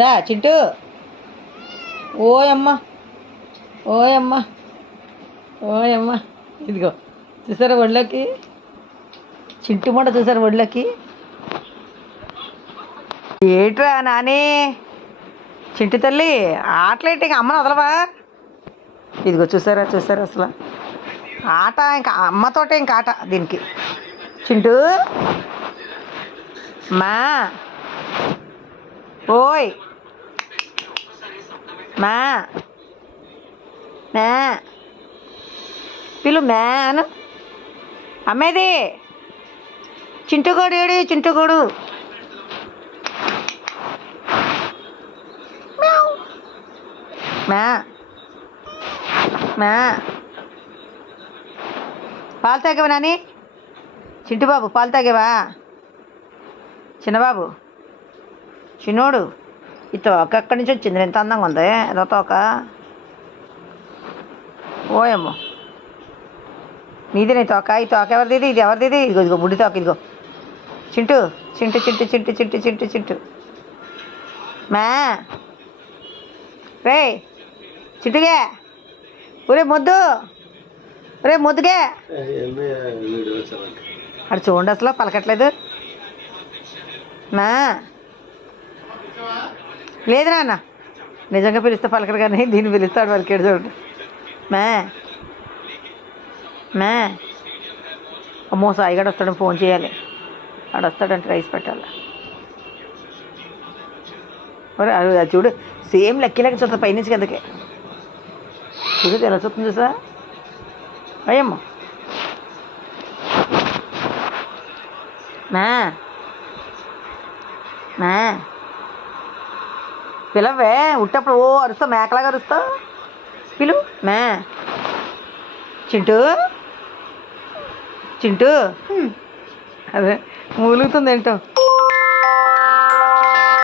దా చింటూ. ఓయమ్మ ఓయమ్మ ఓయమ్మ. ఇదిగో చూసారా ఒళ్ళోకి, చింటు మూట చూసారా ఒళ్ళోకి. ఏట్రా నాని, చింటి తల్లి ఆటలేంటి, ఇంకా అమ్మని వదలవా? ఇదిగో చూసారా చూసారా అసలు ఆట, ఇంకా అమ్మతోటే ఇంకా ఆట దీనికి. చింటూ మా ఓయ్ మా మే పిలు మే అను. అమ్మేది చింటుగోడు, ఏడు చింటుగోడు. మే మే పాలు తాగేవా నాని? చింటు బాబు పాలు తాగేవా? చిన్నబాబు చిన్నోడు, ఈ తోక ఎక్కడి నుంచి వచ్చింది? ఎంత అందంగా ఉంది ఏదో తోక. ఓయమ్మో, నీది నీ తోక? ఈ తోక ఎవరిది? ఇది ఎవరిది? ఇదిగో ఇదిగో బుడ్డి తోక. ఇదిగో చింటూ చింటు చింటు చింటు చింటు చింటు చింటు మా రే చింటుగా. ఒరే మొద్దు, ఒరే మొద్దుగా. అటు చూడండి అసలు పలకట్లేదు. మా లేదు నాన్న, నిజంగా పిలిస్తే పలకరు కానీ దీన్ని పిలుస్తాడు వరకేడు చూడండి. మా మా అమ్మో, సాయిగాడు వస్తాడని ఫోన్ చేయాలి. వాడు వస్తాడంటే రైస్ పెట్టాలి. మరి అది చూడు, సేమ్ లెక్కలేక చూస్తా పైనుంచి కిందకే. చూడు ఎలా చూస్తుంది చూసా. అయ్యమ్మో మా మా పిలవే, ఉట్టప్పుడు ఓ అరుస్తావు, మేకలాగా అరుస్తావు. పిలు మా చింటూ చింటూ. అదే మూలుగుతుంది ఏంటో.